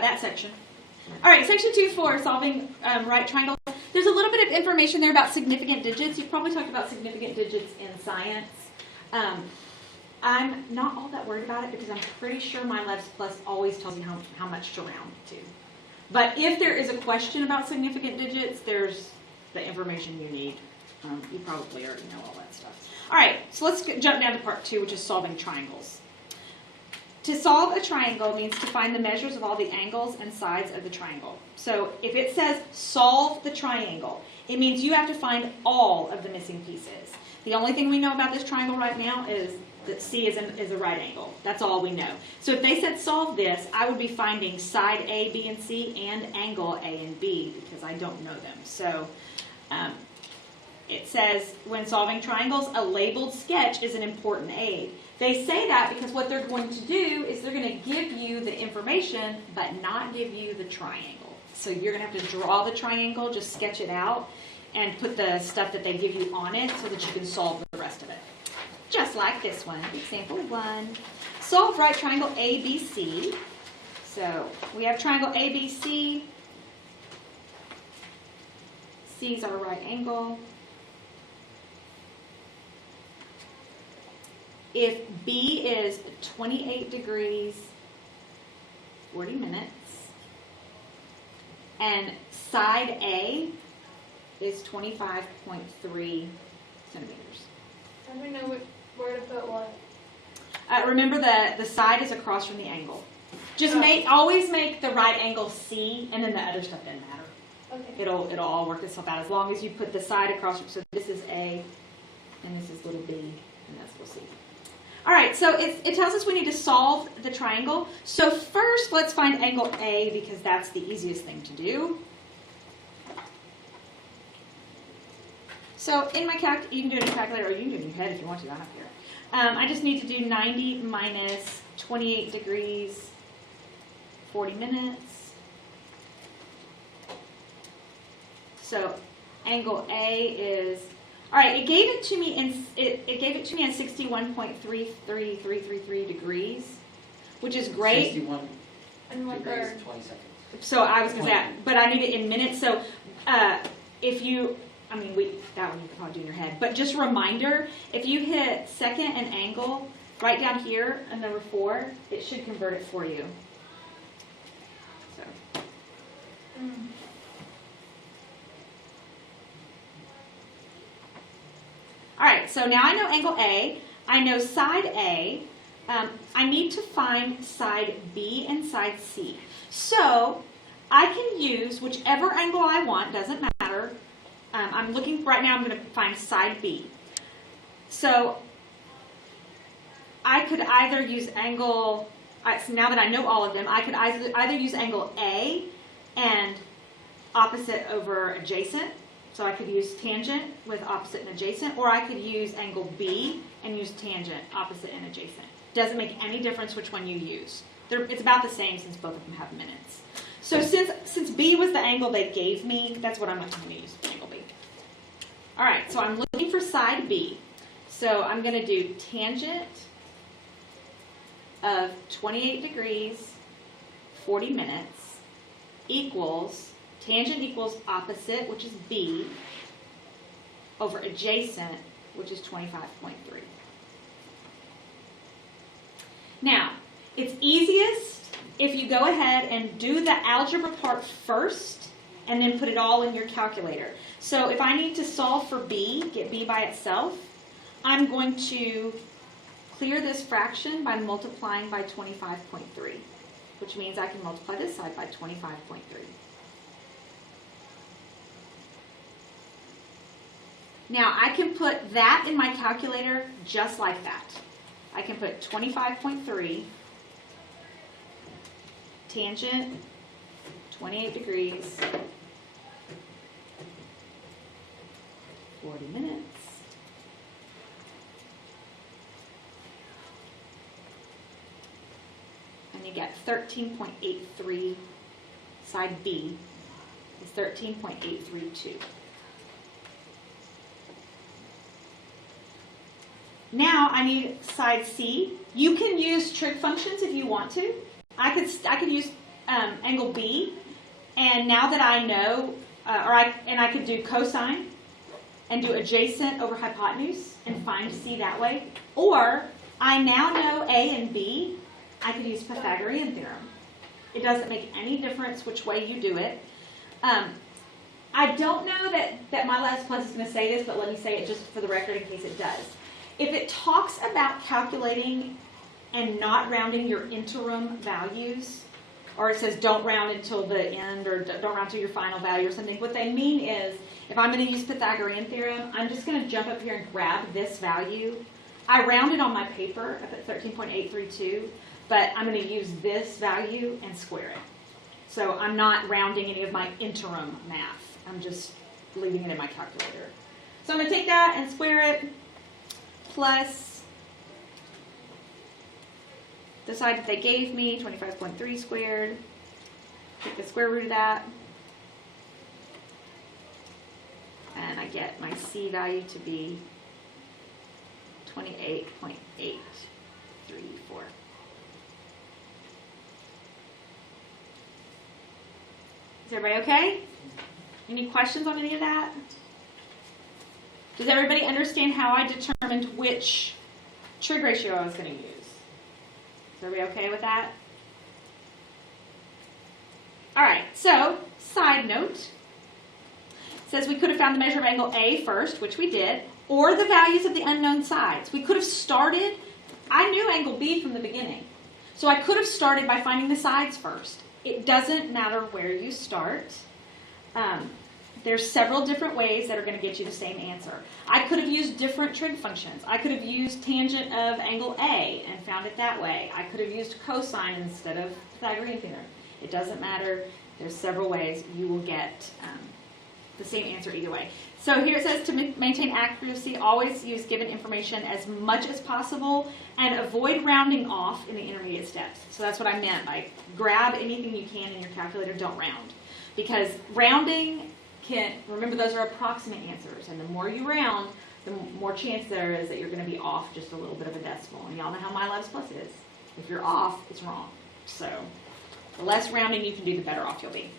that section. All right, section 2 for solving right triangles. There's a little bit of information there about significant digits. You've probably talked about significant digits in science. I'm not all that worried about it because I'm pretty sure MyLabs Plus always tells you how much to round to. But if there is a question about significant digits, there's the information you need. You probably already know all that stuff. All right, so let's jump down to part 2, which is solving triangles. To solve a triangle means to find the measures of all the angles and sides of the triangle. So if it says solve the triangle, it means you have to find all of the missing pieces. The only thing we know about this triangle right now is that C is a right angle. That's all we know. So if they said solve this, I would be finding side A, B, and C and angle A and B because I don't know them. So it says when solving triangles, a labeled sketch is an important aid. They say that because what they're going to do is they're going to give you the information but not give you the triangle. So you're going to have to draw the triangle, just sketch it out, and put the stuff that they give you on it so that you can solve the rest of it. Just like this one. Example 1. Solve right triangle ABC. So we have triangle ABC. C is our right angle. If B is 28 degrees, 40 minutes, and side A is 25.3 centimeters. How do we know where to put what? Remember the side is across from the angle. Just always make the right angle C, and then the other stuff doesn't matter. Okay. It'll all work itself out as long as you put the side across. So this is A, and this is little b, and that's little c. All right, so it tells us we need to solve the triangle. So first, let's find angle A because that's the easiest thing to do. So in my you can do it in a calculator, or you can do it in your head if you want to. I don't care. I just need to do 90 minus 28 degrees, 40 minutes. So angle A is, all right, it gave it to me in it gave it to me at 61.33333 degrees, which is great. 61 And what degrees, third? 20 seconds. So I was going to say, but I need it in minutes. So if you, I mean, that one you can probably do in your head. But just a reminder, if you hit second and angle, right down here on number 4, it should convert it for you. So. All right, so now I know angle A. I know side A. I need to find side B and side C. So I can use whichever angle I want, doesn't matter. I'm looking, right now I'm going to find side B. So I could either use angle, so now that I know all of them, I could either use angle A and opposite over adjacent. So I could use tangent with opposite and adjacent, or I could use angle B and use tangent, opposite and adjacent. Doesn't make any difference which one you use. It's about the same since both of them have minutes. So since B was the angle they gave me, that's what I'm going to use, angle B. All right, so I'm looking for side B. So I'm going to do tangent of 28 degrees, 40 minutes, equals, tangent equals opposite, which is B, over adjacent, which is 25.3. Now, it's easiest if you go ahead and do the algebra part first and then put it all in your calculator. So if I need to solve for B, get B by itself, I'm going to clear this fraction by multiplying by 25.3, which means I can multiply this side by 25.3. Now I can put that in my calculator just like that. I can put 25.3 tangent 28 degrees 40 minutes and you get 13.83. Side B is 13.832. Now I need side C. You can use trig functions if you want to. I could use angle B, and now that I know, I could do cosine and do adjacent over hypotenuse and find C that way. Or I now know A and B, I could use Pythagorean theorem. It doesn't make any difference which way you do it. I don't know that my last plus is going to say this, but let me say it just for the record in case it does. If it talks about calculating and not rounding your interim values, or it says don't round until the end, or don't round to your final value or something, what they mean is, if I'm going to use Pythagorean theorem, I'm just going to jump up here and grab this value. I rounded on my paper, I put 13.832, but I'm going to use this value and square it. So I'm not rounding any of my interim math. I'm just leaving it in my calculator. So I'm going to take that and square it, plus the side that they gave me, 25.3 squared. Take the square root of that. And I get my C value to be 28.834. Is everybody okay? Any questions on any of that? Does everybody understand how I determined which trig ratio I was going to use? Is everybody okay with that? All right, so side note. It says we could have found the measure of angle A first, which we did, or the values of the unknown sides. We could have started, I knew angle B from the beginning, so I could have started by finding the sides first. It doesn't matter where you start. There's several different ways that are going to get you the same answer. I could have used different trig functions. I could have used tangent of angle A and found it that way. I could have used cosine instead of Pythagorean theorem. It doesn't matter. There's several ways you will get the same answer either way. So here it says to maintain accuracy, always use given information as much as possible and avoid rounding off in the intermediate steps. So that's what I meant by grab anything you can in your calculator, don't round. Because rounding remember those are approximate answers, and the more you round, the more chance there is that you're going to be off just a little bit of a decimal. And y'all know how my plus is. If you're off, it's wrong. So the less rounding you can do, the better off you'll be.